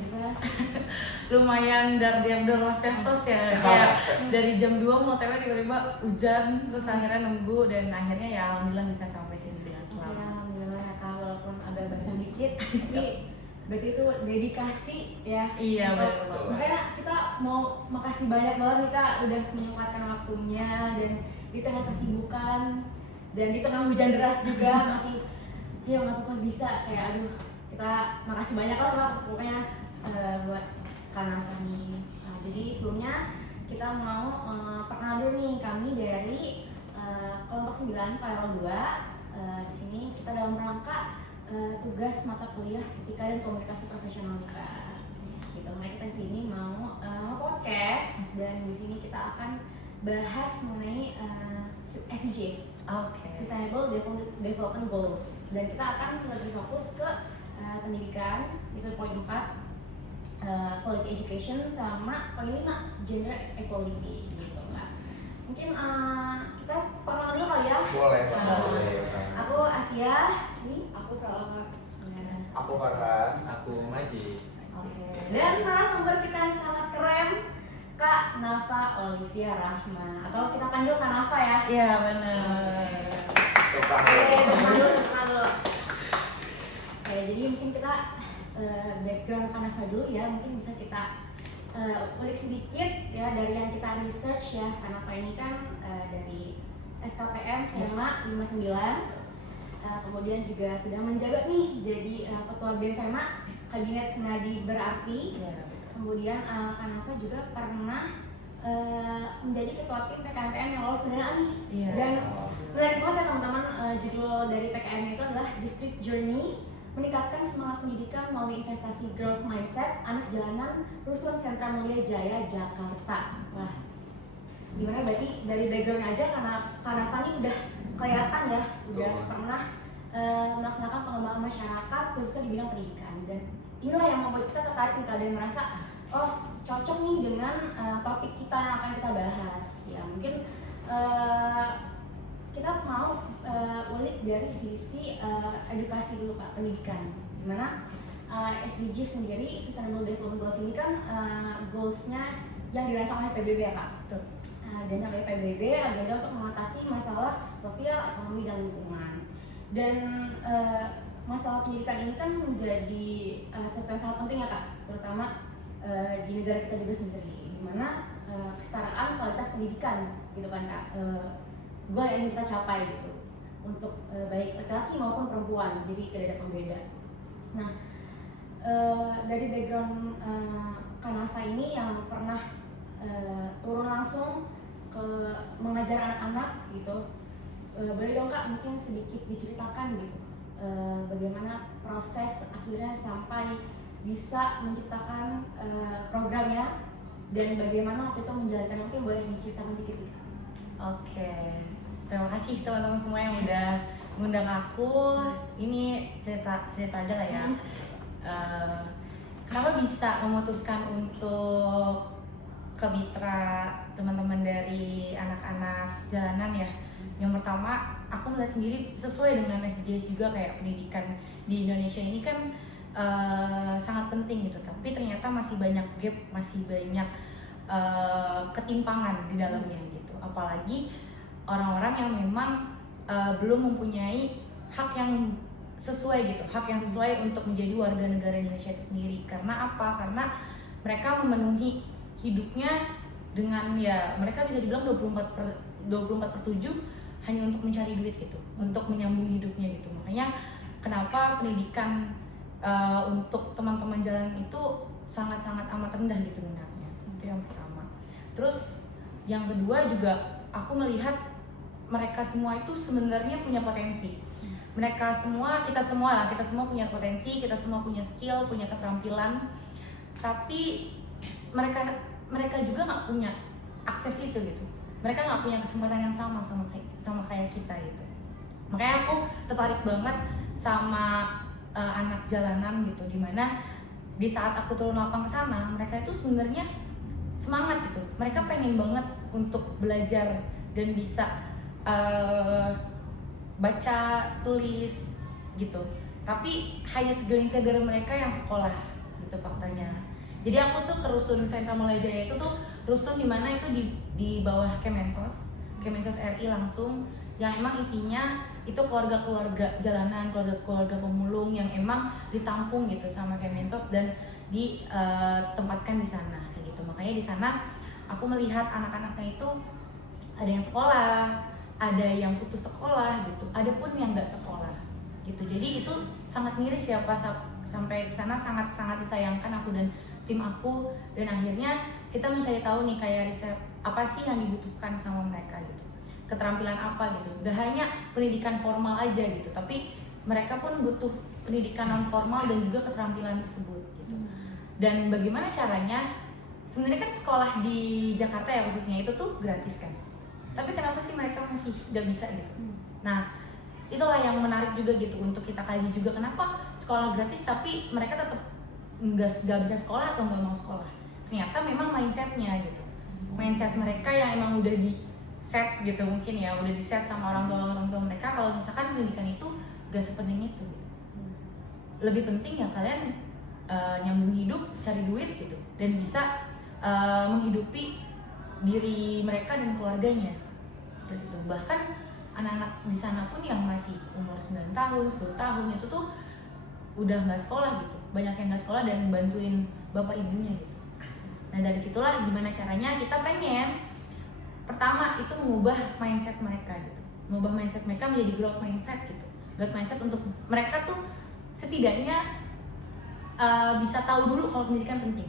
bebas. Lumayan dar los ya. Kayak dari jam 2 mau TW tiba-tiba hujan, terus akhirnya nunggu dan akhirnya ya alhamdulillah bisa sampai sini dengan Oke, selamat. alhamdulillah ya Kak, walaupun agak basah dikit, tapi berarti itu dedikasi ya. Iya, benar. Makanya kita mau makasih banyak banget nih Kak udah menyempatkan waktunya dan di tengah kesibukan dan di tengah hujan deras juga masih ya nggak apa-apa bisa kayak aduh kita makasih banyak lah Kak pokoknya buat Kak Nafa nih. Nah, jadi sebelumnya kita mau perkenal dulu nih kami dari kelompok 9 paralel 2. Di sini kita dalam rangka tugas mata kuliah etika dan komunikasi profesional nih Kak. Gitu, makanya kita di sini mau podcast dan di sini kita akan bahas mengenai SDGs, Sustainable Development Goals, dan kita akan lebih fokus ke pendidikan, itu poin 4, quality education, sama poin 5, gender equality gitu Mbak. Mungkin kita perkenalan dulu kali ya. Boleh. Aku Asia, ini aku Salma. Aku Farhan. Aku Maji. Oke. Dan narasumber kita yang sangat keren, Kak Nafa Olivia Rahma, atau kita panggil Kak Nafa ya. Iya, benar. Oke, jadi mungkin kita background Kak Nafa dulu ya, mungkin bisa kita ulik sedikit ya dari yang kita research ya. Kak Nafa ini kan dari SKPM FEMA 59. Kemudian juga sudah menjabat nih jadi ketua BEM FEMA Kabinet Senadi Berarti. Kemudian Kak Nafa juga pernah menjadi ketua tim PKMPM yang lolos pendanaan nih. Dan menarik banget ya teman-teman, judul dari PKM itu adalah District Journey, meningkatkan semangat pendidikan melalui investasi growth mindset anak jalanan Rusun Sentra Mulia Jaya Jakarta. Wah, gimana berarti dari background aja karena Kak Nafa ini udah kelihatan ya, udah pernah melaksanakan pengembangan masyarakat khususnya di bidang pendidikan, dan inilah yang membuat kita tertarik nih dan merasa oh cocok nih dengan topik kita yang akan kita bahas ya. Mungkin kita mau ulik dari sisi edukasi dulu Kak, pendidikan, dimana SDG sendiri, Sustainable Development Goals ini kan goalsnya yang dirancang oleh PBB ya Kak. Dan oleh PBB agenda untuk mengatasi masalah sosial, ekonomi, dan lingkungan. Dan masalah pendidikan ini kan menjadi sesuatu yang sangat penting ya Kak, terutama di negara kita juga sendiri, dimana kesetaraan kualitas pendidikan gitu kan Kak, goal yang ingin kita capai gitu untuk baik laki-laki maupun perempuan, jadi tidak ada pembeda. Nah, dari background Kak Nafa ini yang pernah turun langsung ke mengajar anak-anak gitu, boleh dong Kak mungkin sedikit diceritakan gitu bagaimana proses akhirnya sampai bisa menciptakan programnya dan bagaimana waktu itu menjalankan, mungkin boleh diceritakan dikit nih Kak. Oke, terima kasih teman-teman semua yang udah ngundang aku. Ini cerita aja lah ya. Kenapa bisa memutuskan untuk ke mitra teman-teman dari anak-anak jalanan ya? Yang pertama, aku melihat sendiri sesuai dengan SDGs juga, kayak pendidikan di Indonesia ini kan sangat penting gitu, tapi ternyata masih banyak gap, masih banyak ketimpangan di dalamnya gitu. Apalagi orang-orang yang memang belum mempunyai hak yang sesuai gitu, hak yang sesuai untuk menjadi warga negara Indonesia itu sendiri. Karena apa? Karena mereka memenuhi hidupnya dengan ya mereka bisa dibilang 24/7 hanya untuk mencari duit gitu, untuk menyambung hidupnya gitu. Makanya kenapa pendidikan untuk teman-teman jalanan itu sangat-sangat amat rendah gitu minatnya. Itu yang pertama. Terus yang kedua juga aku melihat mereka semua itu sebenarnya punya potensi. Kita semua punya potensi, kita semua punya skill, punya keterampilan. Tapi mereka juga nggak punya akses itu gitu. Mereka nggak punya kesempatan yang sama kayak kita gitu. Makanya aku tertarik banget sama anak jalanan gitu, dimana di saat aku turun lapang ke sana, mereka itu sebenarnya semangat gitu. Mereka pengen banget untuk belajar dan bisa baca, tulis gitu. Tapi hanya segelintir dari mereka yang sekolah gitu faktanya. Jadi aku tuh ke rusun Sentra Mulai Jaya itu tuh rusun dimana itu di bawah Kemensos RI langsung, yang emang isinya itu keluarga-keluarga jalanan, keluarga-keluarga pemulung yang emang ditampung gitu sama Kemensos dan ditempatkan di sana kayak gitu. Makanya di sana aku melihat anak-anaknya itu ada yang sekolah, ada yang putus sekolah gitu, ada pun yang nggak sekolah gitu. Jadi itu sangat miris ya pas sampai ke sana, sangat disayangkan aku dan tim aku, dan akhirnya kita mencari tahu nih kayak riset apa sih yang dibutuhkan sama mereka gitu, keterampilan apa gitu. Gak hanya pendidikan formal aja gitu, tapi mereka pun butuh pendidikan non formal dan juga keterampilan tersebut gitu. Dan bagaimana caranya? Sebenarnya kan sekolah di Jakarta ya khususnya itu tuh gratis kan, tapi kenapa sih mereka masih gak bisa gitu? Nah itulah yang menarik juga gitu untuk kita kaji juga, kenapa sekolah gratis tapi mereka tetap nggak bisa sekolah atau nggak mau sekolah. Ternyata memang mindsetnya gitu, mindset mereka yang emang udah di set gitu, mungkin ya udah di set sama orang tua mereka kalau misalkan pendidikan itu gak sepenting itu gitu. Lebih penting ya kalian nyambung hidup, cari duit gitu, dan bisa menghidupi diri mereka dan keluarganya seperti itu. Bahkan anak-anak di sana pun yang masih umur 9 tahun, 10 tahun itu tuh udah nggak sekolah gitu, banyak yang nggak sekolah dan bantuin bapak ibunya gitu. Nah dari situlah gimana caranya kita pengen pertama itu mengubah mindset mereka gitu, mengubah mindset mereka menjadi growth mindset gitu. Growth mindset untuk mereka tuh setidaknya bisa tahu dulu kalau pendidikan penting.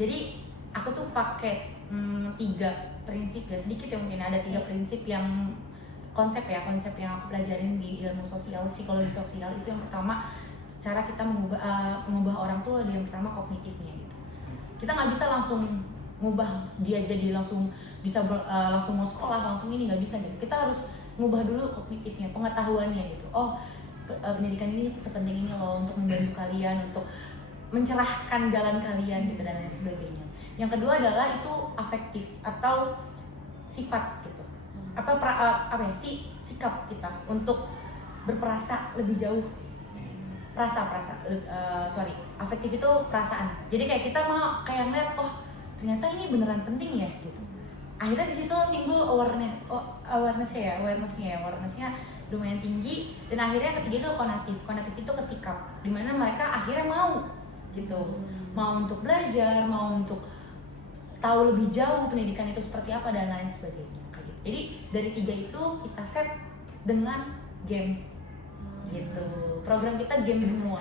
Jadi aku tuh pakai 3 prinsip ya, sedikit ya mungkin ada 3 prinsip yang konsep yang aku pelajarin di ilmu sosial, psikologi sosial. Itu yang pertama, cara kita mengubah orang tuh yang pertama kognitifnya gitu. Kita nggak bisa langsung ngubah dia jadi langsung bisa langsung mau sekolah langsung ini, nggak bisa gitu. Kita harus ngubah dulu kognitifnya, pengetahuannya gitu. Oh pendidikan ini sepenting ini loh untuk membantu kalian, untuk mencerahkan jalan kalian gitu dan lain sebagainya. Yang kedua adalah itu afektif atau sifat gitu. Sikap kita untuk berperasa lebih jauh. Afektif itu perasaan. Jadi kayak kita mau kayak ngeliat, oh ternyata ini beneran penting ya gitu. Akhirnya di situ timbul awarenessnya lumayan tinggi, dan akhirnya ketiga itu konatif itu ke sikap, dimana mereka akhirnya mau gitu, mau untuk belajar, mau untuk tahu lebih jauh pendidikan itu seperti apa dan lain sebagainya kayak gitu. Jadi dari 3 itu kita set dengan games gitu, program kita games semua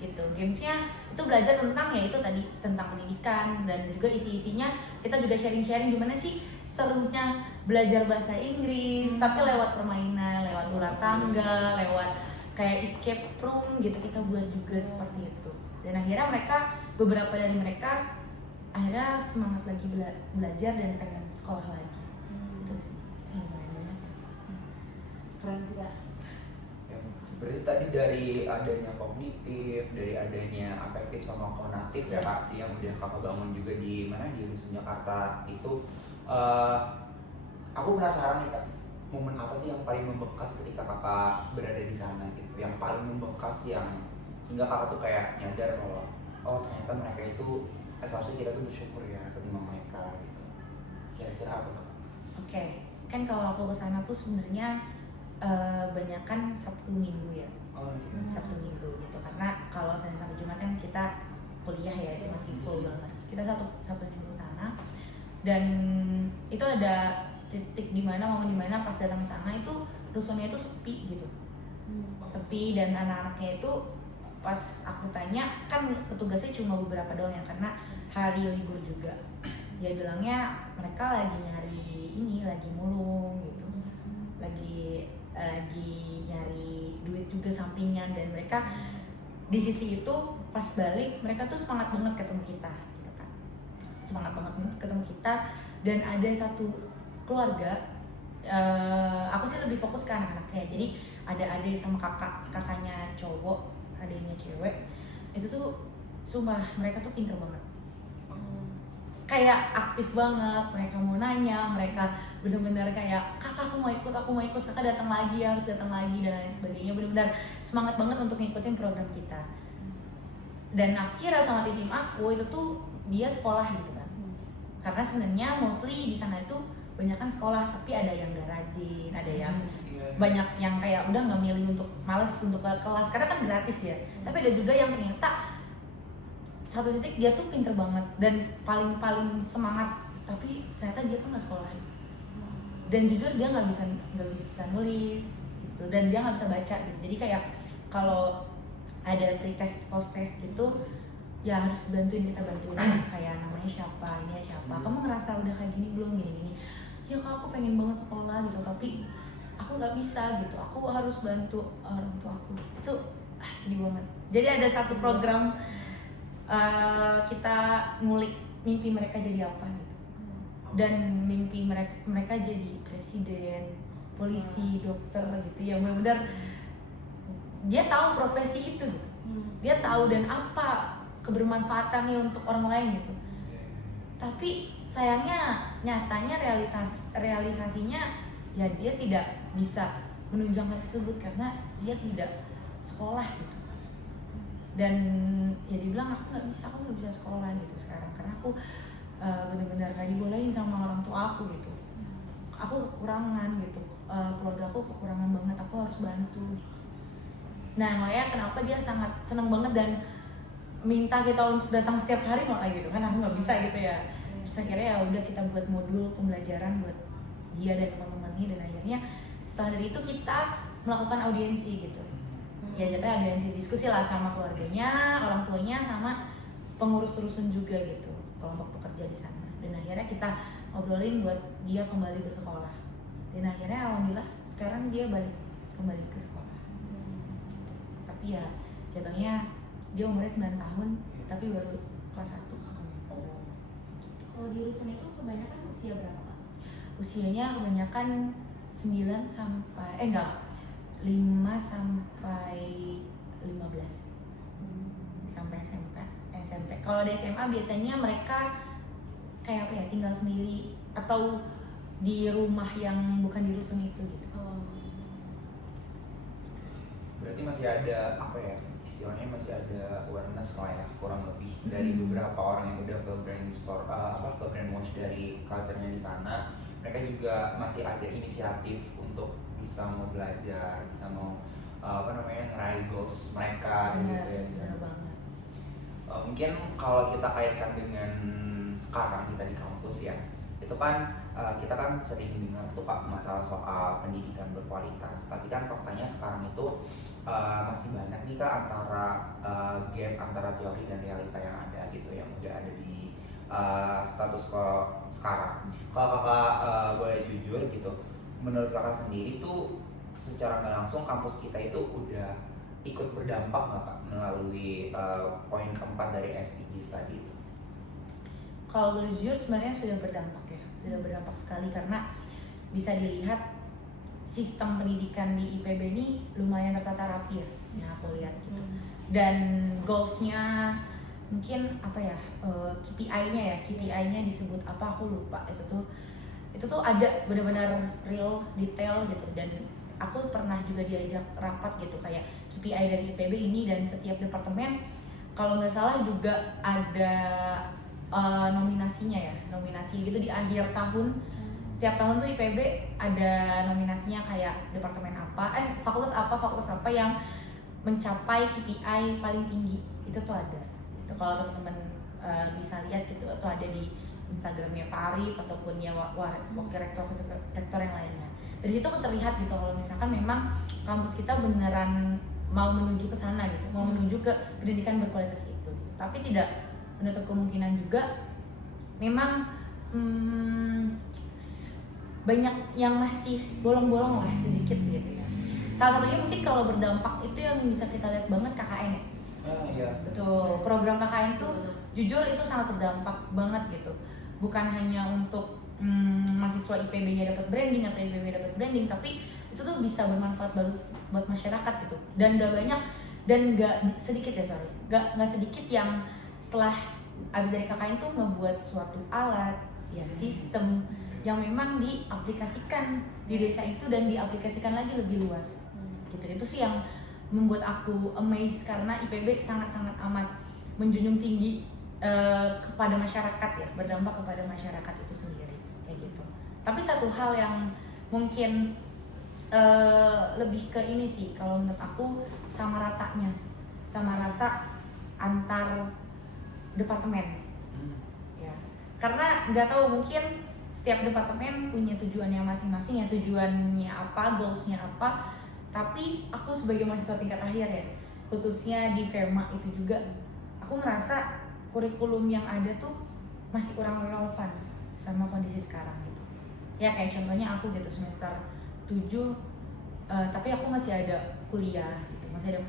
gitu. Gamesnya itu belajar tentang ya itu tadi, tentang pendidikan, dan juga isi-isinya kita juga sharing-sharing gimana sih serunya belajar bahasa Inggris tapi lewat permainan, lewat ular tangga, lewat kayak escape room gitu, kita buat juga seperti itu. Dan akhirnya beberapa dari mereka akhirnya semangat lagi belajar dan pengen sekolah lagi. Itu sih Keren sih Kak. Seperti tadi dari adanya kognitif, dari adanya afektif sama konatif ya Kak, yang udah Kakak bangun juga di mana di Rusun Jakarta itu, aku penasaran nih Kak, momen apa sih yang paling membekas ketika Kakak berada di sana gitu, yang paling membekas yang hingga Kakak tuh kayak nyadar kalau oh ternyata mereka itu seharusnya kita tuh bersyukur ya ketimbang mereka gitu. Kira-kira apa tuh? Oke, kan kalau aku kesana tuh sebenarnya banyakan Sabtu Minggu ya. Sabtu Minggu gitu, karena kalau Senin sampai Jumat kan kita kuliah ya, itu masih full banget. Kita Sabtu Minggu sana, dan itu ada titik momen dimana pas datang ke sana itu rusunnya itu sepi gitu, sepi, dan anak-anaknya itu pas aku tanya kan petugasnya cuma beberapa doang ya, karena hari libur juga. Dia bilangnya mereka lagi lagi mulung gitu, lagi nyari duit juga sampingan, dan mereka di sisi itu pas balik mereka tuh semangat banget ketemu kita gitu kan, semangat banget ketemu kita. Dan ada satu keluarga, aku sih lebih fokus ke anak-anaknya, jadi ada adik sama kakaknya cowok, adiknya cewek. Itu tuh sumpah mereka tuh pinter banget, kayak aktif banget, mereka mau nanya, mereka benar-benar kayak kakak aku mau ikut, kakak datang lagi, harus datang lagi dan lain sebagainya. Benar-benar semangat banget untuk ngikutin program kita. Dan akhirnya sama tim aku itu tuh dia sekolah gitu kan. Karena sebenarnya mostly di sana itu banyak kan sekolah, tapi ada yang gak rajin, ada yang banyak yang kayak udah nggak milih untuk males untuk ke kelas karena kan gratis ya. Tapi ada juga yang ternyata satu titik dia tuh pinter banget dan paling semangat, tapi ternyata dia tuh nggak sekolah. Dan jujur dia nggak bisa nulis gitu, dan dia nggak bisa baca gitu. Jadi kayak kalau ada pretest post test gitu ya harus kita bantuin kayak namanya siapa, ini siapa, kamu ngerasa udah kayak gini belum, gini ya kak aku pengen banget sekolah gitu tapi aku nggak bisa gitu, aku harus bantu orang tua aku. Itu sedih banget. Jadi ada satu program kita ngulik mimpi mereka jadi apa gitu, dan mimpi mereka jadi presiden, polisi, dokter gitu ya. Benar-benar dia tahu profesi itu gitu. Dia tahu dan apa kebermanfaatannya untuk orang lain gitu. Tapi sayangnya nyatanya realisasinya ya dia tidak bisa menunjang hal tersebut karena dia tidak sekolah gitu. Dan ya dibilang aku nggak bisa sekolah gitu sekarang karena aku benar-benar nggak dibolehin sama orang tua aku gitu. Aku kekurangan gitu, keluarga aku kekurangan banget, aku harus bantu gitu. Nah makanya kenapa dia sangat senang banget dan minta kita untuk datang setiap hari malah gitu kan, aku nggak bisa gitu ya. Terus akhirnya ya udah kita buat modul pembelajaran buat dia dan teman-temannya, dan akhirnya setelah dari itu kita melakukan audiensi gitu. Ya jatuhnya audiensi diskusi lah sama keluarganya, orang tuanya, sama pengurus rusun juga gitu, kelompok pekerja di sana. Dan akhirnya kita ngobrolin buat dia kembali bersekolah. Dan akhirnya alhamdulillah sekarang dia balik kembali ke sekolah. Tapi ya jatuhnya dia umurnya 9 tahun tapi baru kelas 1. Kalau di rusun itu kebanyakan usia berapa Kak? Usianya kebanyakan 5 sampai 15 sampai SMP. Kalau di SMA biasanya mereka kayak apa ya, tinggal sendiri atau di rumah yang bukan di rusun itu gitu. Berarti masih ada apa ya, istilahnya masih ada awareness lah ya, kurang lebih dari beberapa orang yang udah ke brainwash dari culture-nya di sana. Mereka juga masih ada inisiatif untuk bisa mau belajar, bisa mau ngeraih goals mereka gitu ya di sana. Mungkin kalau kita kaitkan dengan sekarang kita di kampus ya, itu kan kita kan sering dengar tuh Kak masalah soal pendidikan berkualitas, tapi kan faktanya sekarang itu masih banyak nih Kak antara gap antara teori dan realita yang ada gitu, yang udah ada di status quo sekarang. Kalau Kakak boleh jujur gitu, menurut Kakak sendiri tuh secara nggak langsung kampus kita itu udah ikut berdampak nggak Kak melalui poin keempat dari SDGs tadi itu? Kalau boleh jujur sebenarnya sudah berdampak sekali, karena bisa dilihat sistem pendidikan di IPB ini lumayan tertata rapi ya, yang aku lihat gitu. Dan goalsnya mungkin apa ya, KPI-nya disebut apa aku lupa, itu tuh ada benar-benar real detail gitu. Dan aku pernah juga diajak rapat gitu kayak KPI dari IPB ini, dan setiap departemen kalau nggak salah juga ada nominasi gitu di akhir tahun. Setiap tahun tuh IPB ada nominasinya kayak departemen apa, fakultas apa yang mencapai KPI paling tinggi, itu tuh ada. Itu kalau teman-teman bisa lihat gitu, atau ada di Instagramnya Pak Arif ataupun ya wakil rektor yang lainnya. Dari situ kan terlihat gitu kalau misalkan memang kampus kita beneran mau menuju ke sana gitu, mau menuju ke pendidikan berkualitas itu. Tapi tidak menutup kemungkinan juga memang banyak yang masih bolong-bolong lah sedikit gitu ya. Salah satunya mungkin kalau berdampak itu yang bisa kita lihat banget KKN ya. Iya. Betul, program KKN tuh jujur itu sangat berdampak banget gitu. Bukan hanya untuk mahasiswa IPB-nya dapat branding atau IPB dapat branding, tapi itu tuh bisa bermanfaat buat masyarakat gitu. Dan gak banyak, dan gak sedikit yang setelah abis dari KKN tuh ngebuat suatu alat ya, sistem yang memang diaplikasikan di desa itu dan diaplikasikan lagi lebih luas gitu. Itu sih yang membuat aku amazed, karena IPB sangat-sangat amat menjunjung tinggi kepada masyarakat ya, berdampak kepada masyarakat itu sendiri kayak gitu. Tapi satu hal yang mungkin lebih ke ini sih, kalau menurut aku sama rata antar departemen ya, karena nggak tahu, mungkin setiap departemen punya tujuannya masing-masing ya, tujuannya apa, goalsnya apa. Tapi aku sebagai mahasiswa tingkat akhir ya, khususnya di Verma itu juga, aku ngerasa kurikulum yang ada tuh masih kurang relevan sama kondisi sekarang gitu. Ya kayak contohnya aku gitu semester 7, tapi aku masih ada kuliah gitu, masih ada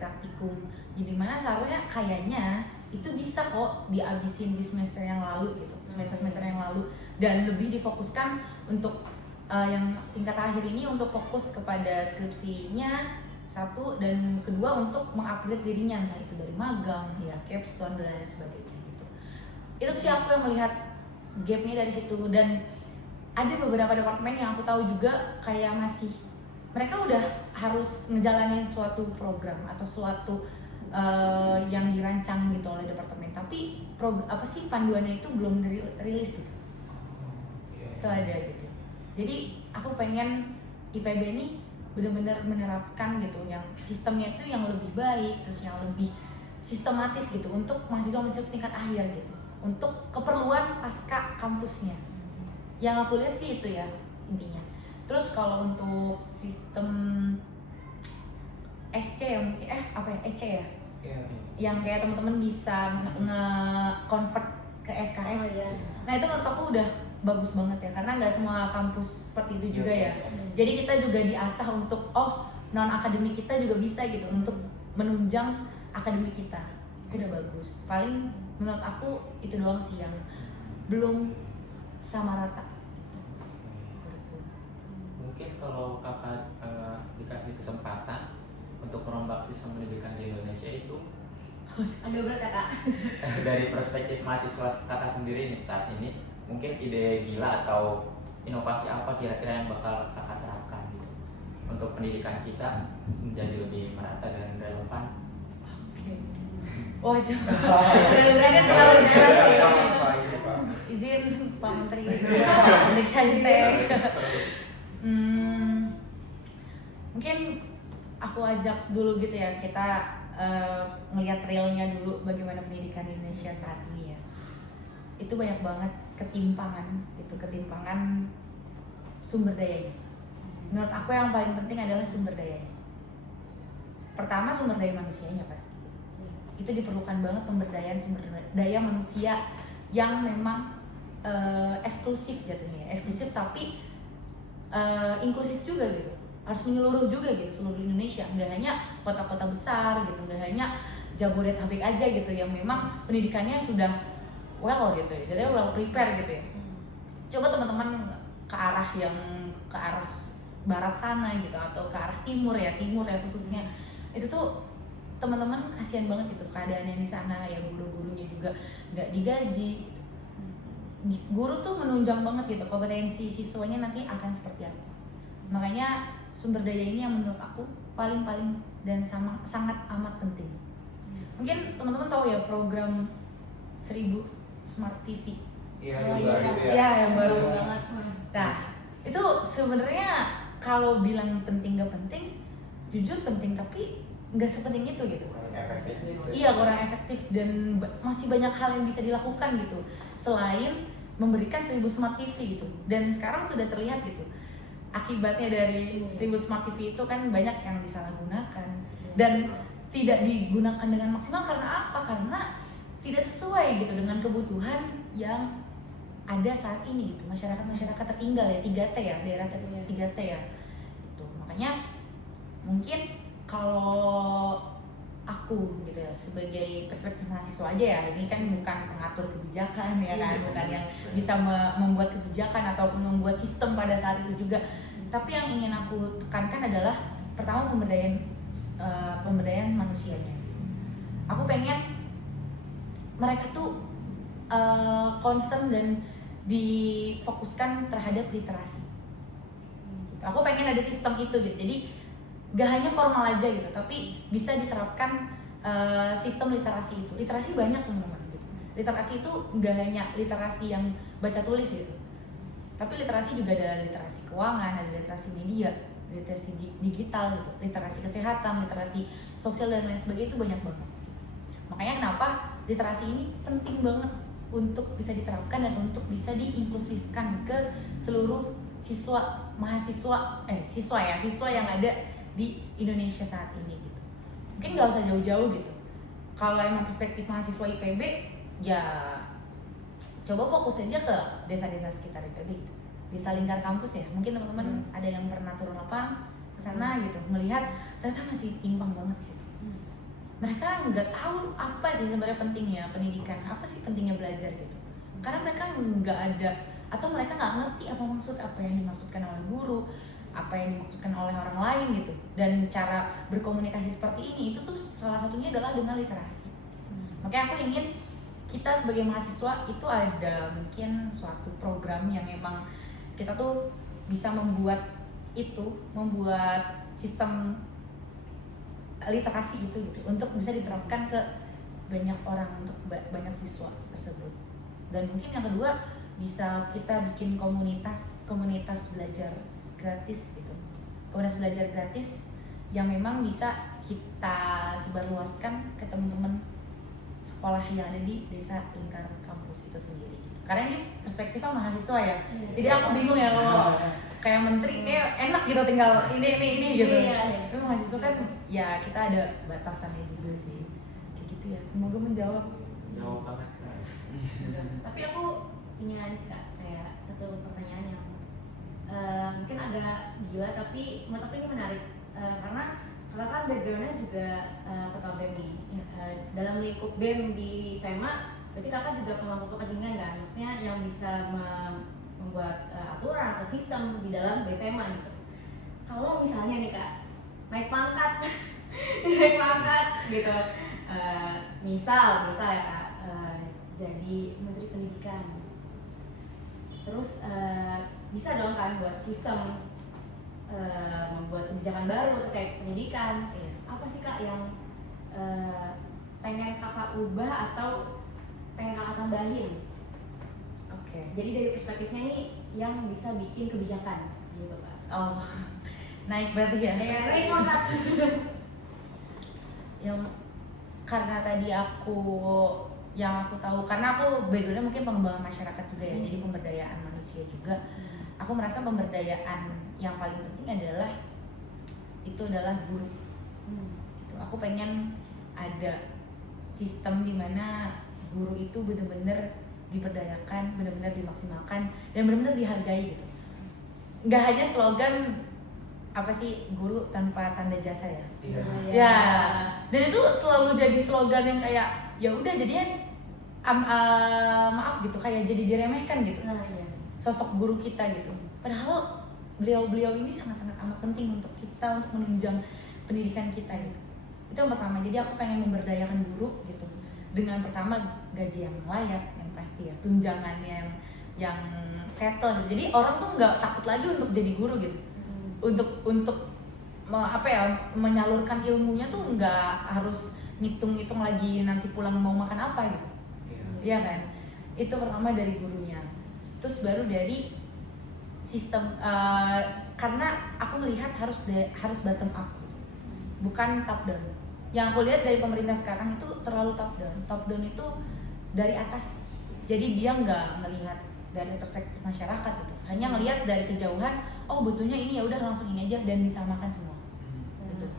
praktikum. Jadi mana seharusnya kayaknya itu bisa kok dihabisin di semester yang lalu gitu, semester yang lalu, dan lebih difokuskan untuk yang tingkat akhir ini untuk fokus kepada skripsinya satu, dan kedua untuk mengupgrade dirinya, entah itu dari magang ya, capstone dan lain sebagainya gitu. Itu sih aku yang melihat gapnya dari situ. Dan ada beberapa departemen yang aku tahu juga kayak masih, mereka udah harus ngejalanin suatu program atau suatu yang dirancang gitu oleh departemen, tapi panduannya itu belum rilis gitu. Itu ada gitu. Jadi aku pengen IPB ini benar-benar menerapkan gitu yang sistemnya itu yang lebih baik, terus yang lebih sistematis gitu untuk mahasiswa-mahasiswa tingkat akhir gitu, untuk keperluan pasca kampusnya. Yang aku lihat sih itu ya intinya. Terus kalau untuk sistem SC yang EC ya, yang kayak teman-teman bisa nge-convert ke SKS. Nah itu menurut aku udah bagus banget ya, karena nggak semua kampus seperti itu juga ya. Jadi kita juga diasah untuk non akademik kita juga bisa gitu untuk menunjang akademik kita. Itu udah bagus. Paling menurut aku itu doang sih yang belum sama rata. Mungkin kalau kakak dikasih kesempatan untuk merombak sistem pendidikan di Indonesia itu Agak berat ya kak. dari perspektif mahasiswa kakak sendiri nih saat ini, mungkin ide gila atau inovasi apa kira-kira yang bakal kakak terapkan gitu untuk pendidikan kita menjadi lebih merata dan relevan? Oke. Wah itu benar-benar terlalu jelas sih. Izin Pak Menteri Mendik Saintek. Mungkin aku ajak dulu gitu ya, kita ngelihat realnya dulu bagaimana pendidikan di Indonesia saat ini ya. Itu banyak banget ketimpangan sumber dayanya. Menurut aku yang paling penting adalah sumber dayanya. Pertama sumber daya manusianya pasti. Itu diperlukan banget pemberdayaan sumber daya manusia yang memang eksklusif jatuhnya, eksklusif tapi inklusif juga gitu. Harus menyeluruh juga gitu seluruh Indonesia, nggak hanya kota-kota besar gitu, nggak hanya Jabodetabek aja gitu yang memang pendidikannya sudah well gitu ya, jadi well prepare gitu ya. Coba teman-teman ke arah barat sana gitu, atau ke arah timur ya khususnya, itu tuh teman-teman kasihan banget gitu keadaannya di sana ya, guru-gurunya juga nggak digaji. Guru tuh menunjang banget gitu kompetensi siswanya nanti akan seperti apa. Makanya sumber daya ini yang menurut aku paling dan sangat amat penting. Mungkin teman-teman tahu ya program 1000 Smart TV. Yang baru banget. Nah, itu sebenarnya kalau bilang penting gak penting, jujur penting, tapi nggak sepenting itu gitu. Iya, kurang efektif dan masih banyak hal yang bisa dilakukan gitu selain memberikan 1000 Smart TV gitu. Dan sekarang sudah terlihat gitu akibatnya dari 1000 Smart TV itu kan banyak yang disalahgunakan dan tidak digunakan dengan maksimal. Karena apa? Karena tidak sesuai gitu dengan kebutuhan yang ada saat ini gitu. Masyarakat tertinggal ya, 3T ya, daerah 3T ya. Itu makanya mungkin kalau aku gitu ya sebagai perspektif mahasiswa aja ya, ini kan bukan pengatur kebijakan ya kan, bukan yang bisa membuat kebijakan ataupun membuat sistem pada saat itu juga. Tapi yang ingin aku tekankan adalah pertama pemberdayaan manusianya. Aku pengen mereka tuh concern dan difokuskan terhadap literasi. Aku pengen ada sistem itu gitu. Jadi gak hanya formal aja gitu, tapi bisa diterapkan sistem literasi itu. Literasi banyak teman-teman gitu. Literasi itu nggak hanya literasi yang baca tulis gitu, tapi literasi juga ada literasi keuangan, ada literasi media, literasi digital gitu, literasi kesehatan, literasi sosial dan lain sebagainya, itu banyak banget. Makanya kenapa literasi ini penting banget untuk bisa diterapkan dan untuk bisa diinklusifkan ke seluruh siswa yang ada di Indonesia saat ini gitu. Mungkin nggak usah jauh-jauh gitu. Kalau emang perspektif mahasiswa IPB, ya coba fokus aja ke desa-desa sekitar IPB gitu. Desa lingkar kampus ya. Mungkin teman-teman ada yang pernah turun lapang ke sana gitu, melihat ternyata masih timpang banget di situ. Mereka nggak tahu apa sih sebenarnya pentingnya pendidikan, apa sih pentingnya belajar gitu. Karena mereka nggak ada, atau mereka nggak ngerti apa yang dimaksudkan oleh guru, apa yang dimaksudkan oleh orang lain gitu. Dan cara berkomunikasi seperti ini itu tuh salah satunya adalah dengan literasi. Makanya aku ingin kita sebagai mahasiswa itu ada mungkin suatu program yang emang kita tuh bisa membuat sistem literasi itu gitu untuk bisa diterapkan ke banyak orang, untuk banyak siswa tersebut. Dan mungkin yang kedua, bisa kita bikin komunitas belajar gratis gitu, komunitas belajar gratis yang memang bisa kita sebarluaskan ke teman-teman sekolah yang ada di desa lingkar kampus itu sendiri gitu. Karena ini perspektifnya mahasiswa ya, jadi aku bingung ya kalau kayak menteri kayak enak gitu tinggal ini gitu. Tapi mahasiswa kan ya kita ada batasannya juga sih, kayak gitu ya. Semoga menjawab. Jauh banget. Tapi aku punya nih Kak, kayak satu pertanyaan yang mungkin agak gila, tapi menurut aku ini menarik. Karena kakak kan backgroundnya juga ketua BEM nih, dalam lingkup BEM di FEMA, berarti kakak juga pemangku kepentingan kan, maksudnya yang bisa membuat aturan atau sistem di dalam BFEMA gitu. Kalau misalnya nih Kak, naik pangkat gitu, misal ya Kak, jadi Menteri Pendidikan, terus bisa dong kan buat sistem, membuat kebijakan baru terkait pendidikan. Apa sih Kak yang pengen kakak ubah atau pengen kakak tambahin? Oke. Jadi dari perspektifnya nih yang bisa bikin kebijakan gitu Kak. Oh, naik berarti ya? Naik pangkat. Yang karena tadi yang aku tahu, karena aku backgroundnya mungkin pengembangan masyarakat juga ya, jadi pemberdayaan manusia juga. Aku merasa pemberdayaan yang paling penting adalah guru. Itu aku pengen ada sistem di mana guru itu benar-benar diberdayakan, benar-benar dimaksimalkan, dan benar-benar dihargai gitu. Nggak hanya slogan apa sih, guru tanpa tanda jasa ya. Ya, dan itu selalu jadi slogan yang kayak ya udah jadinya maaf gitu, kayak jadi diremehkan gitu. Sosok guru kita gitu. Padahal beliau ini sangat-sangat amat penting untuk kita, untuk menunjang pendidikan kita gitu. Itu yang pertama. Jadi aku pengen memberdayakan guru gitu. Dengan pertama gaji yang layak, yang pasti ya, tunjangannya yang settle gitu. Jadi orang tuh nggak takut lagi untuk jadi guru gitu. Untuk menyalurkan ilmunya tuh nggak harus ngitung-ngitung lagi nanti pulang mau makan apa gitu. Iya kan? Itu pertama dari gurunya. Terus baru dari sistem, karena aku melihat harus bottom up, bukan top down. Yang aku lihat dari pemerintah sekarang itu terlalu top down. Top down itu dari atas. Jadi dia nggak melihat dari perspektif masyarakat gitu. Hanya ngelihat dari kejauhan, oh butuhnya ini ya udah langsung ini aja dan disamakan semua. Gitu.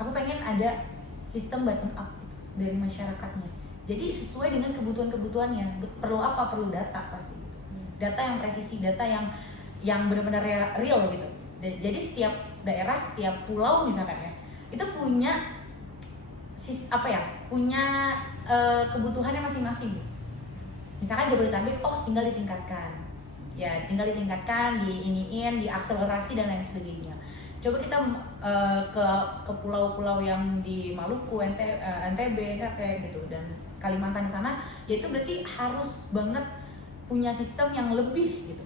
Aku pengen ada sistem bottom up gitu, dari masyarakatnya. Jadi sesuai dengan kebutuhan-kebutuhannya. Perlu apa? Perlu data pasti. Data yang presisi, data yang benar-benar real gitu. Jadi setiap daerah, setiap pulau misalkan ya, itu punya kebutuhannya masing-masing. Misalkan Jabodetabek, tinggal ditingkatkan. Ya, tinggal ditingkatkan, diakselerasi dan lain sebagainya. Coba kita ke pulau-pulau yang di Maluku, NTB, NTT gitu, dan Kalimantan di sana, yaitu berarti harus banget punya sistem yang lebih gitu,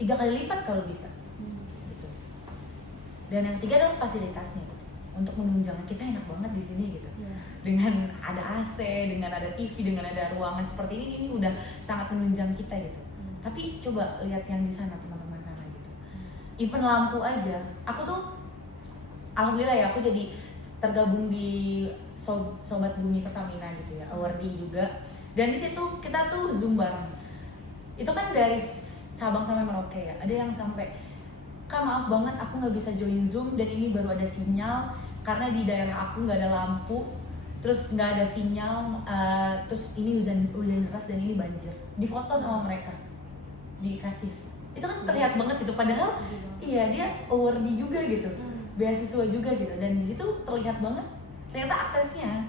3 kali lipat kalau bisa. Gitu. Dan yang ketiga adalah fasilitasnya. Gitu. untuk menunjang kita enak banget di sini gitu. Dengan ada AC, dengan ada TV, dengan ada ruangan seperti ini udah sangat menunjang kita gitu. Tapi coba lihat yang di sana teman-teman sana gitu. Even lampu aja, aku tuh alhamdulillah ya aku jadi tergabung di Sobat Bumi Pertamina gitu ya, awardee juga. Dan di situ kita tuh Zoom bareng. Itu kan dari Sabang sampai Merauke ya. Ada yang sampai, Kak maaf banget aku nggak bisa join Zoom dan ini baru ada sinyal karena di daerah aku nggak ada lampu, terus nggak ada sinyal, terus ini hujan deras dan ini banjir. Difoto sama mereka, dikasih. Itu kan terlihat banget itu. Padahal iya dia awardee juga gitu, beasiswa juga gitu. Dan di situ terlihat banget ternyata aksesnya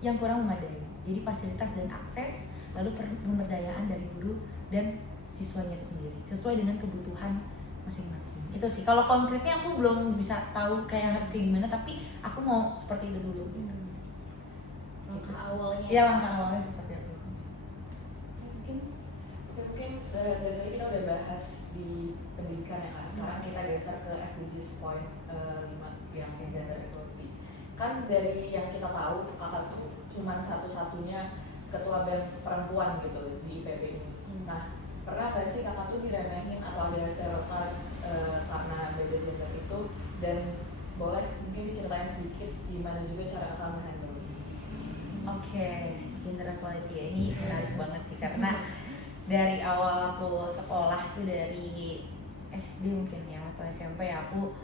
yang kurang memadai. Jadi fasilitas dan akses, lalu pemberdayaan dari guru dan siswanya itu sendiri sesuai dengan kebutuhan masing-masing. Itu sih. Kalau konkretnya aku belum bisa tahu kayak harus kayak gimana, tapi aku mau seperti itu dulu gitu. Langkah awalnya. Iya, langkah awalnya seperti itu. Mungkin dari tadi kita udah bahas di pendidikan ya Kak. Sekarang kita geser ke SDGs point 5 yang gender equality. Kan dari yang kita tahu Kakak tuh cuman satu-satunya ketua BEM perempuan gitu di IPB ini. Nah, pernah gak sih Kakak tuh diremehin atau ada stereotip karena beda gender itu? Dan boleh mungkin diceritain sedikit gimana juga cara Kakak menghandle ini? Oke, gender equality ya, ini menarik banget sih karena dari awal aku sekolah tuh dari SD mungkin ya atau SMP ya aku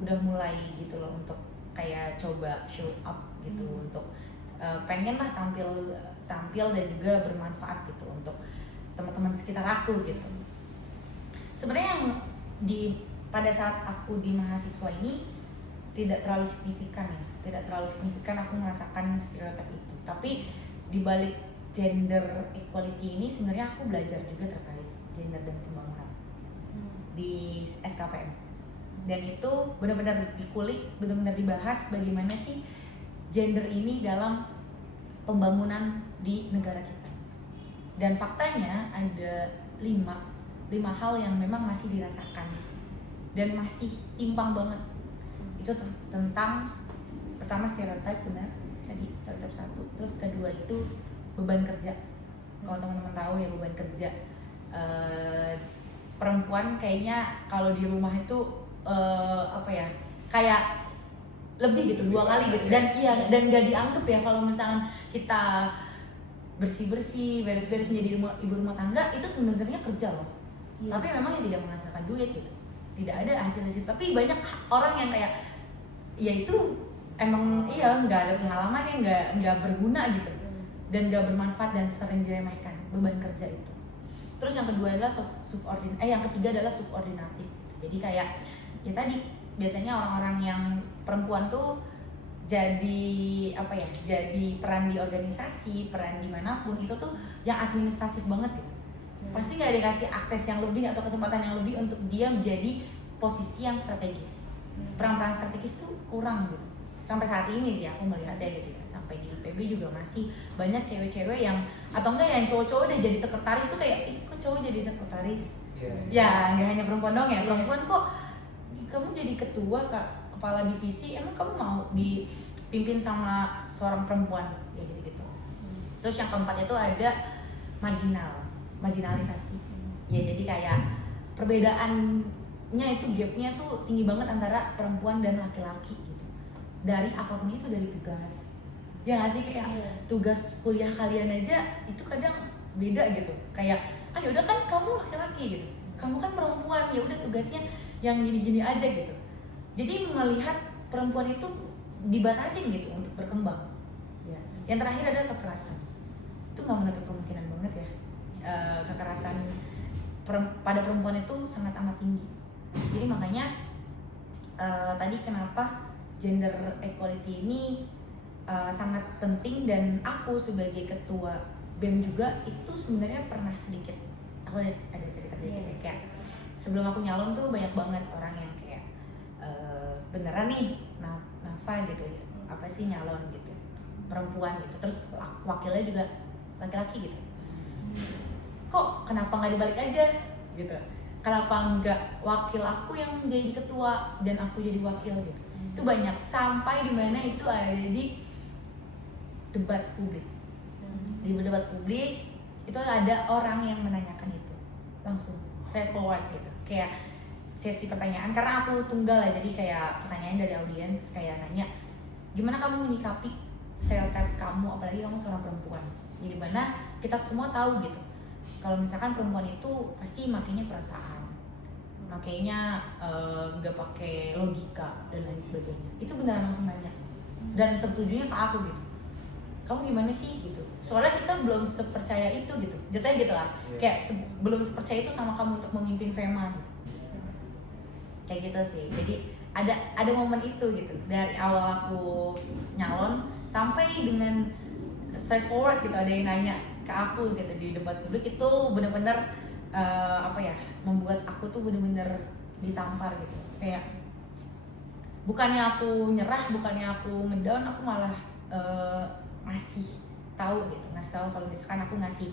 udah mulai gitu loh untuk kayak coba show up gitu untuk pengen lah tampil dan juga bermanfaat gitu untuk teman-teman sekitar aku gitu. Sebenarnya yang pada saat aku di mahasiswa ini tidak terlalu signifikan aku merasakan stereotip itu. Tapi di balik gender equality ini sebenarnya aku belajar juga terkait gender dan pembangunan di SKPM. Dan itu benar-benar dikulik, benar-benar dibahas bagaimana sih gender ini dalam pembangunan di negara kita. Dan faktanya ada 5 hal yang memang masih dirasakan dan masih timpang banget. Itu tentang pertama stereotip, benar tadi stereotip 1, terus kedua itu beban kerja. Kalau teman-teman tahu ya beban kerja, perempuan kayaknya kalau di rumah itu kayak lebih gitu 2 kali gitu. Dan iya, dan gak dianggap ya kalau misalkan kita bersih-bersih, beres-beres menjadi ibu rumah tangga itu sebenarnya kerja loh. Tapi memang yang tidak menghasilkan duit gitu, tidak ada hasil-hasil. Tapi banyak orang yang kayak ya itu emang iya nggak ada pengalamannya, nggak berguna gitu dan nggak bermanfaat dan sering diremehkan beban kerja itu. Terus yang kedua adalah yang ketiga adalah subordinatif. Jadi kayak ya tadi biasanya orang-orang yang perempuan tuh jadi jadi peran di organisasi, peran dimanapun itu tuh yang administratif banget gitu. Pasti nggak dikasih akses yang lebih atau kesempatan yang lebih untuk dia menjadi posisi yang strategis. Peran-peran strategis tuh kurang gitu. Sampai saat ini sih aku melihatnya gitu ya. Sampai di IPB juga masih banyak cewek-cewek yang atau enggak yang cowok-cowok udah jadi sekretaris tuh kayak kok cowok jadi sekretaris? Ya nggak hanya perempuan dong ya. Perempuan kok kamu jadi ketua kepala divisi, emang kamu mau dipimpin sama seorang perempuan ya gitu-gitu. Terus yang keempat itu ada marginalisasi. Ya jadi kayak perbedaannya itu gapnya tuh tinggi banget antara perempuan dan laki-laki gitu. Dari apapun itu, dari tugas. Ya nggak sih kayak tugas kuliah kalian aja itu kadang beda gitu. Kayak yaudah kan kamu laki-laki gitu, kamu kan perempuan ya udah tugasnya yang gini-gini aja gitu. Jadi melihat perempuan itu dibatasin gitu untuk berkembang. Ya. Yang terakhir adalah kekerasan. Itu nggak menutup kemungkinan banget ya. Kekerasan pada perempuan itu sangat amat tinggi. Jadi makanya tadi kenapa gender equality ini sangat penting, dan aku sebagai ketua BEM juga itu sebenarnya pernah sedikit, aku ada cerita sedikit kayak sebelum aku nyalon tuh banyak banget orang yang kayak beneran nih Nafa gitu ya, apa sih nyalon gitu, perempuan gitu, terus wakilnya juga laki-laki gitu, kok kenapa nggak dibalik aja gitu, kenapa nggak wakil aku yang jadi ketua dan aku jadi wakil gitu. Itu banyak, sampai dimana itu ada di debat publik. Di debat publik itu ada orang yang menanyakan itu langsung straight forward gitu, kayak sesi pertanyaan, karena aku tunggal ya, jadi kayak pertanyaan dari audiens kayak nanya gimana kamu menyikapi stereotip kamu, apalagi kamu seorang perempuan. Jadi mana kita semua tahu gitu, kalau misalkan perempuan itu pasti makainya perasaan, makainya nggak pakai logika dan lain sebagainya. Itu beneran langsung nanya dan tertujunya ke aku gitu, kamu gimana sih gitu, soalnya kita belum sepercaya itu gitu, jatuhnya gitu lah. Kayak belum sepercaya itu sama kamu untuk memimpin FEMA gitu, kayak gitu sih. Jadi ada momen itu gitu, dari awal aku nyalon sampai dengan straightforward gitu, ada yang nanya ke aku gitu di debat publik. Itu bener-bener apa ya, membuat aku tuh bener-bener ditampar gitu. Kayak bukannya aku nyerah, bukannya aku ngedown, aku malah ngasih tahu gitu, kalau misalkan aku ngasih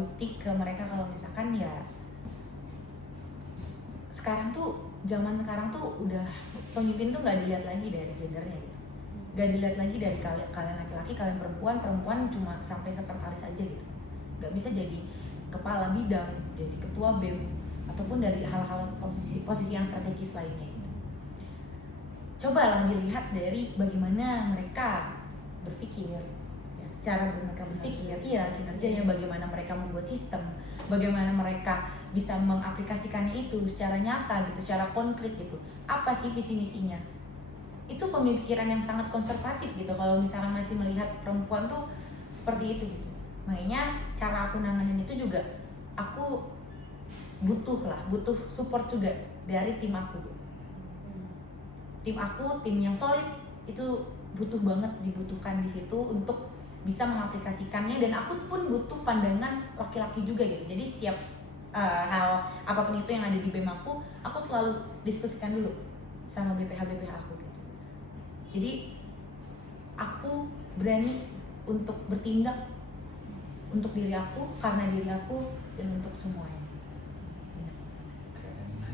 bukti ke mereka kalau misalkan ya sekarang tuh, zaman sekarang tuh udah pemimpin tuh nggak dilihat lagi dari gendernya gitu, nggak dilihat lagi dari kalian laki-laki, kalian perempuan cuma sampai sekretaris aja gitu, nggak bisa jadi kepala bidang, jadi ketua BEM, ataupun dari hal-hal posisi yang strategis lainnya gitu. Cobalah dilihat dari bagaimana mereka berpikir, ya, cara mereka berpikir, iya kinerjanya, bagaimana mereka membuat sistem, bagaimana mereka bisa mengaplikasikannya itu secara nyata gitu, secara konkret gitu. Apa sih visi misinya? Itu pemikiran yang sangat konservatif gitu. Kalau misalnya masih melihat perempuan tuh seperti itu gitu. Makanya cara aku nanganin itu juga, aku butuh support juga dari tim aku. Tim aku, tim yang solid itu dibutuhkan di situ untuk bisa mengaplikasikannya, dan aku pun butuh pandangan laki-laki juga gitu. Jadi setiap hal apapun itu yang ada di BEM aku selalu diskusikan dulu sama BPH aku gitu. Jadi aku berani untuk bertindak untuk diri aku, karena diri aku, dan untuk semuanya.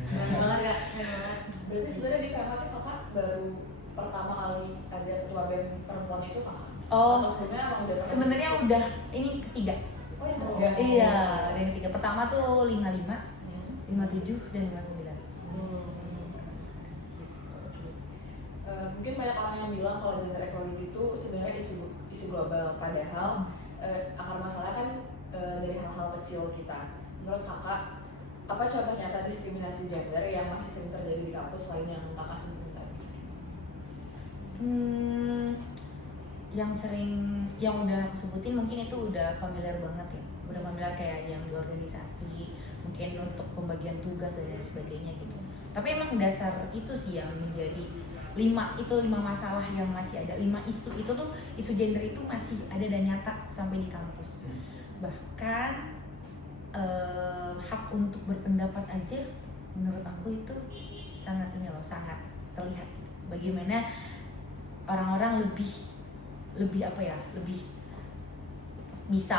Keren banget ya, berarti sebenarnya di FEMA kakak baru pertama kali ada ketua BEM perempuan itu kakak? Oh, atau sebelumnya emang udah pernah? sebenarnya udah ini ketiga. Oh yang ketiga? Iya, yang ketiga. Pertama tuh 55, 57, dan 59. Mungkin banyak orang yang bilang kalau gender equality itu sebenarnya isu global, padahal akar masalahnya kan dari hal-hal kecil kita. Menurut kakak, apa contoh nyata diskriminasi gender yang masih sering terjadi di kampus selain yang kakak sebutin tadi? Yang sering, yang udah aku sebutin mungkin itu udah familiar banget ya, udah familiar kayak yang di organisasi, mungkin untuk pembagian tugas dan lain sebagainya gitu. Tapi emang dasar itu sih yang menjadi 5 masalah yang masih ada, 5 isu itu tuh, isu gender itu masih ada dan nyata sampai di kampus. Bahkan hak untuk berpendapat aja menurut aku itu sangat sangat terlihat bagaimana orang-orang lebih bisa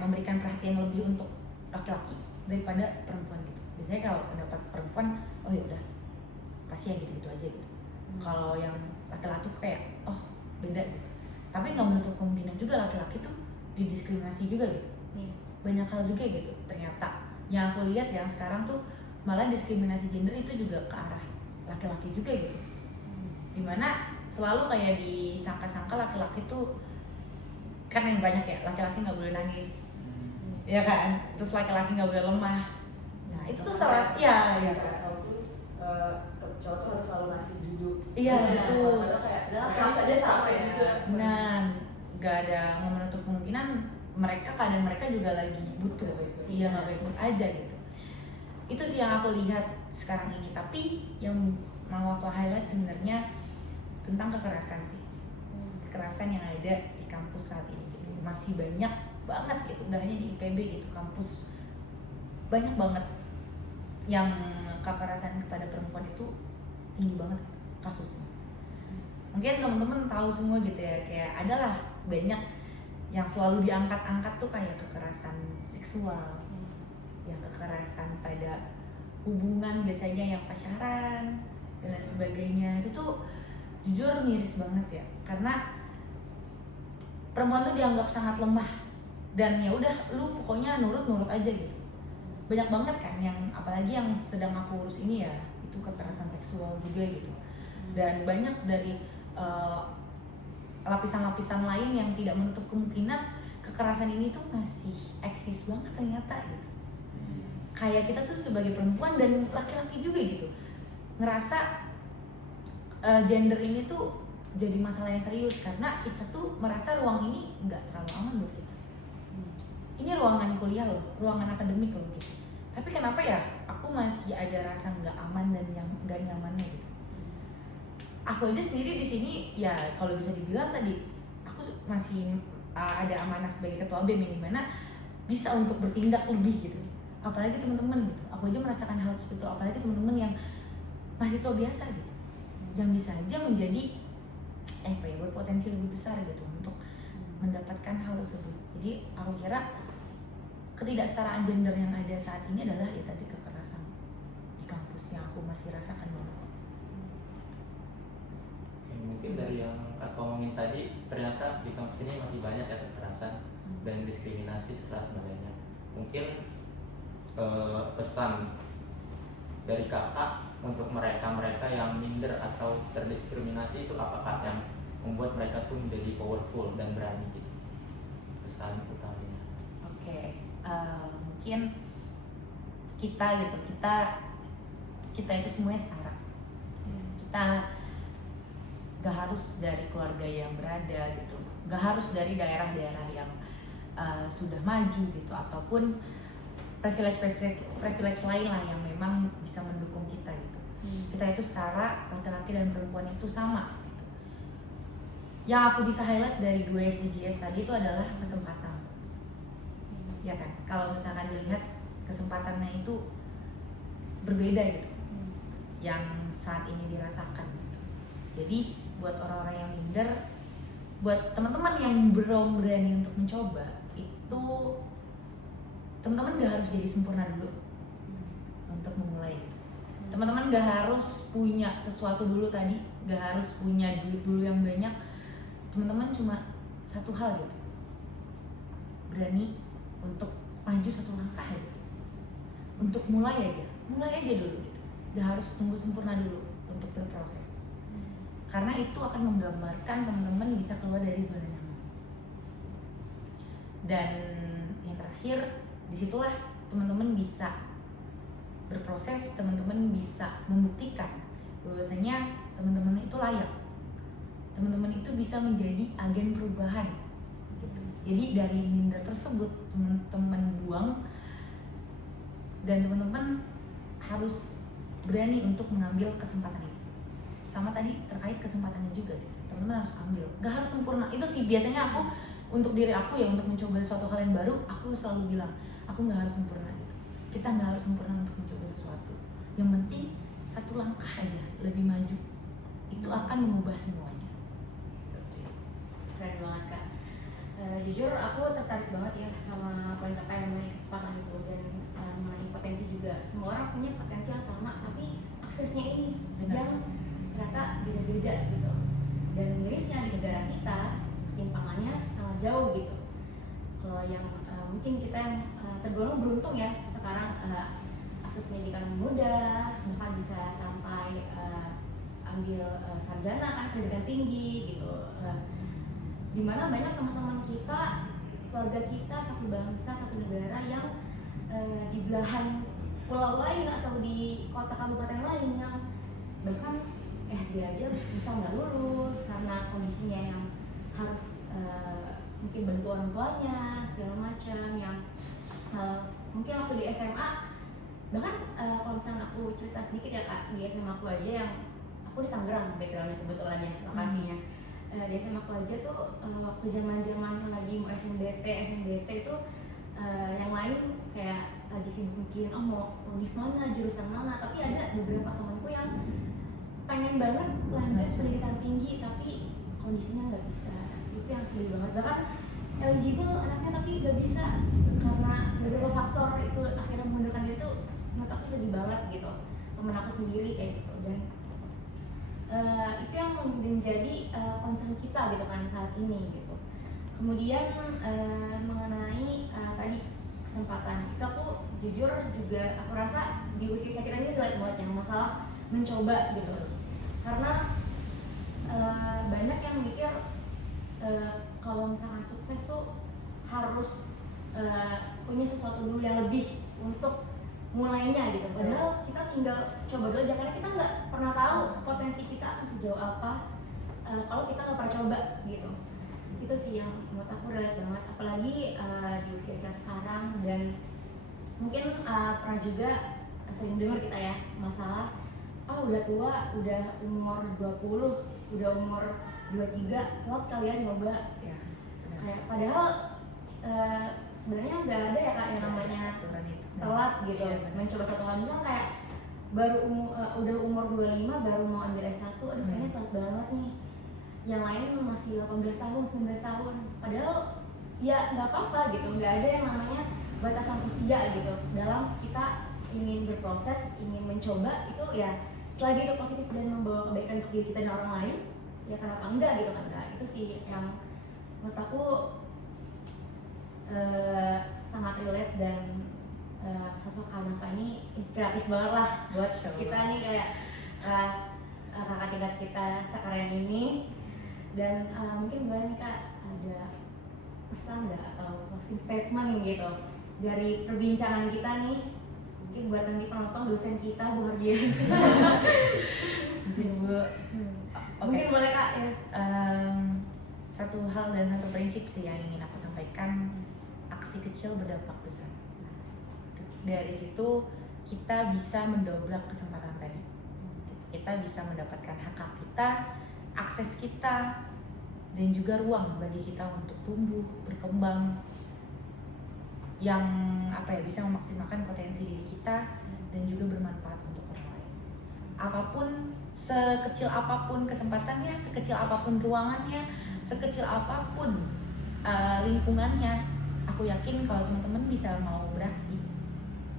memberikan perhatian lebih untuk laki-laki daripada perempuan gitu. Biasanya kalau pendapat perempuan, oh ya udah pasti ya gitu aja gitu. Kalau yang laki-laki tuh kayak beda gitu. Tapi nggak menutup kemungkinan juga laki-laki tuh didiskriminasi juga gitu. Banyak hal juga gitu ternyata. Yang aku lihat yang sekarang tuh malah diskriminasi gender itu juga ke arah laki-laki juga gitu. Dimana selalu kayak disangka-sangka laki-laki tuh kan yang banyak ya, laki-laki nggak boleh nangis, ya kan, terus laki-laki nggak boleh lemah. Nah itu tuh salah, ya Kalau tuh cowok tuh harus selalu ngasih duduk. Iya betul. Padahal kayak harus aja sama juga. Nah nggak ada menutup kemungkinan keadaan mereka juga lagi butuh, iya nggak baik-baik aja gitu. Itu sih yang aku lihat sekarang ini. Tapi yang mau aku highlight sebenarnya tentang kekerasan sih, kekerasan yang ada di kampus saat ini gitu. Masih banyak banget gitu, nggak hanya di IPB gitu, kampus banyak banget yang kekerasan kepada perempuan itu tinggi banget kasusnya. Mungkin teman-teman tahu semua gitu ya, kayak adalah banyak yang selalu diangkat-angkat tuh kayak kekerasan seksual, ya kekerasan pada hubungan biasanya yang pacaran, dan lain sebagainya. Itu tuh jujur miris banget ya, karena perempuan tuh dianggap sangat lemah dan ya udah lu pokoknya nurut aja gitu. Banyak banget kan yang apalagi yang sedang aku urus ini ya, itu kekerasan seksual juga gitu. Dan banyak dari lapisan-lapisan lain yang tidak menutup kemungkinan kekerasan ini tuh masih eksis banget ternyata gitu. Kayak kita tuh sebagai perempuan dan laki-laki juga gitu ngerasa gender ini tuh jadi masalah yang serius karena kita tuh merasa ruang ini nggak terlalu aman buat kita. Ini ruangan kuliah loh, ruangan akademik loh gitu. Tapi kenapa ya aku masih ada rasa nggak aman dan yang nggak nyamannya gitu. Aku aja sendiri di sini ya kalau bisa dibilang tadi aku masih ada amanah sebagai ketua BEM yang dimana bisa untuk bertindak lebih gitu. Apalagi teman-teman gitu. Aku aja merasakan hal seperti itu. Apalagi teman-teman yang mahasiswa biasa gitu, yang bisa aja menjadi berpotensi lebih besar gitu untuk mendapatkan hal tersebut. Jadi aku kira ketidaksetaraan gender yang ada saat ini adalah ya tadi kekerasan di kampus yang aku masih rasakan banget. Oke, mungkin dari yang Kak ngomongin tadi, ternyata di kampus ini masih banyak ya kekerasan dan diskriminasi serta sebagainya. Mungkin pesan dari Kakak untuk mereka yang minder atau terdiskriminasi itu apakah yang membuat mereka tuh menjadi powerful dan berani gitu, pesan utamanya? Oke, mungkin kita itu semuanya setara. Kita gak harus dari keluarga yang berada gitu, gak harus dari daerah-daerah yang sudah maju gitu, ataupun privilege lain lah yang memang bisa mendukung kita gitu. Kita itu setara, laki-laki dan perempuan itu sama gitu. Yang aku bisa highlight dari 2 SDGs tadi itu adalah kesempatan. Ya kan, kalau misalkan dilihat kesempatannya itu berbeda gitu, yang saat ini dirasakan gitu. Jadi buat orang-orang yang minder, buat teman-teman yang belum berani untuk mencoba itu, teman-teman gak harus jadi sempurna dulu untuk memulai gitu. Teman-teman gak harus punya sesuatu dulu tadi, gak harus punya duit dulu yang banyak. Teman-teman cuma satu hal gitu, berani untuk maju satu langkah aja, untuk mulai aja dulu gitu. Gak harus tunggu sempurna dulu untuk berproses, karena itu akan menggambarkan teman-teman bisa keluar dari zona nyaman. Dan yang terakhir, disitulah teman-teman bisa berproses, teman-teman bisa membuktikan bahwasanya teman-teman itu layak, teman-teman itu bisa menjadi agen perubahan gitu. Jadi dari minder tersebut teman-teman buang, dan teman-teman harus berani untuk mengambil kesempatan itu. Sama tadi terkait kesempatannya juga gitu, teman-teman harus ambil, gak harus sempurna. Itu sih biasanya aku untuk diri aku ya, untuk mencoba suatu hal yang baru, aku selalu bilang aku nggak harus sempurna gitu. Kita nggak harus sempurna untuk mencoba sesuatu. Yang penting satu langkah aja lebih maju, itu akan mengubah semuanya. Keren banget Kak. Jujur aku tertarik banget ya sama poin Kakak yang mengenai kesempatan itu dan mengenai potensi juga. Semua orang punya potensi yang sama, tapi aksesnya ini yang ternyata beda-beda gitu. Dan mirisnya di negara kita timpangannya sangat jauh gitu. Kalau yang mungkin kita yang tergolong beruntung ya sekarang akses pendidikan mudah, bahkan bisa sampai ambil sarjana kan, pendidikan tinggi gitu. Dimana banyak teman-teman kita, keluarga kita, satu bangsa, satu negara yang di belahan pulau lain atau di kota kabupaten lain yang bahkan SD aja bisa nggak lulus karena kondisinya yang harus mungkin bantu orang tuanya segala macam, yang mungkin waktu di SMA bahkan kalau misalnya aku cerita sedikit ya Kak, di SMA aku aja yang aku di Tangerang backgroundnya kebetulan ya lokasinya. Di SMA aku aja tuh waktu zaman lagi mau SNBT itu yang lain kayak lagi sibuk mikirin mau univ mana, jurusan mana, tapi ada beberapa temanku yang pengen banget lanjut pendidikan tinggi tapi kondisinya nggak bisa. Itu yang sedih banget, bahkan eligible anaknya tapi nggak bisa karena beberapa faktor itu akhirnya mengundurkan diri. Itu menurut aku sedih banget gitu, temen aku sendiri kayak gitu. Dan menjadi concern kita gitu kan saat ini gitu. Kemudian mengenai tadi kesempatan, itu aku jujur juga aku rasa di usia kita ini relate banget yang masalah mencoba gitu, karena banyak yang mikir kalau misalkan sukses tuh harus punya sesuatu dulu yang lebih untuk mulainya gitu. Padahal kita tinggal coba dulu aja, karena kita nggak pernah tahu potensi kita akan sejauh apa kalau kita nggak pernah coba gitu. Itu sih yang menurut aku relate banget, apalagi di usia sekarang. Dan mungkin pernah juga sering dengar kita ya masalah udah tua, udah umur 20, udah umur 23, telat kalian nyoba Ya, benar. kayak padahal sebenarnya nggak ada ya kak yang namanya aturan itu. telat gitu. Iya, benar. Mencoba satu hal, misal kayak baru udah umur 25 baru mau ambil S1, aduh kayaknya telat banget nih. Yang lain masih 18 tahun, 19 tahun. Padahal ya nggak apa-apa gitu, nggak ada yang namanya batasan usia gitu. Dalam kita ingin berproses, ingin mencoba itu ya selagi itu positif dan membawa kebaikan untuk diri kita dan orang lain, ya kenapa enggak gitu kan kak. Itu sih yang menurut aku sangat relate, dan sosok Hanafa ini inspiratif banget lah buat kita nih kayak kakak tingkat kita sekarang ini. Dan mungkin boleh nih kak ada pesan nggak atau closing statement gitu dari perbincangan kita nih, mungkin buat nanti penonton dosen kita Bu Hardian. Bu. Mungkin boleh kak ya. Satu hal dan satu prinsip sih yang ingin aku sampaikan, aksi kecil berdampak besar. Dari situ kita bisa mendobrak kesempatan tadi. Kita bisa mendapatkan hak kita, akses kita, dan juga ruang bagi kita untuk tumbuh, berkembang, yang bisa memaksimalkan potensi diri kita dan juga bermanfaat untuk orang lain. Apapun, sekecil apapun kesempatannya, sekecil apapun ruangannya, sekecil apapun lingkungannya, aku yakin kalau teman-teman bisa mau beraksi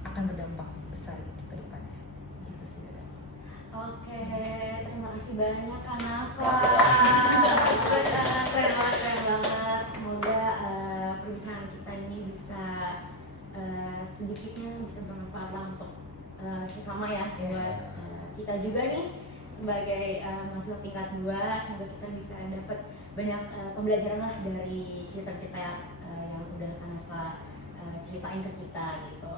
akan berdampak besar ke depannya. Gitu sih. Oke, terima kasih banyak Kak Nafa. Makasih. Keren banget. Semoga perbincangan kita ini bisa sedikitnya bisa bermanfaat lah untuk sesama ya, buat kita juga nih sebagai mahasiswa tingkat 2. Semoga kita bisa dapat banyak pembelajaran lah dari cerita-cerita yang udah Kak Nafa ceritain ke kita gitu.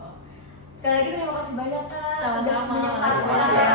Sekali lagi terima kasih banyak Kak sudah Sama-sama. menyempatkan Makasih ya.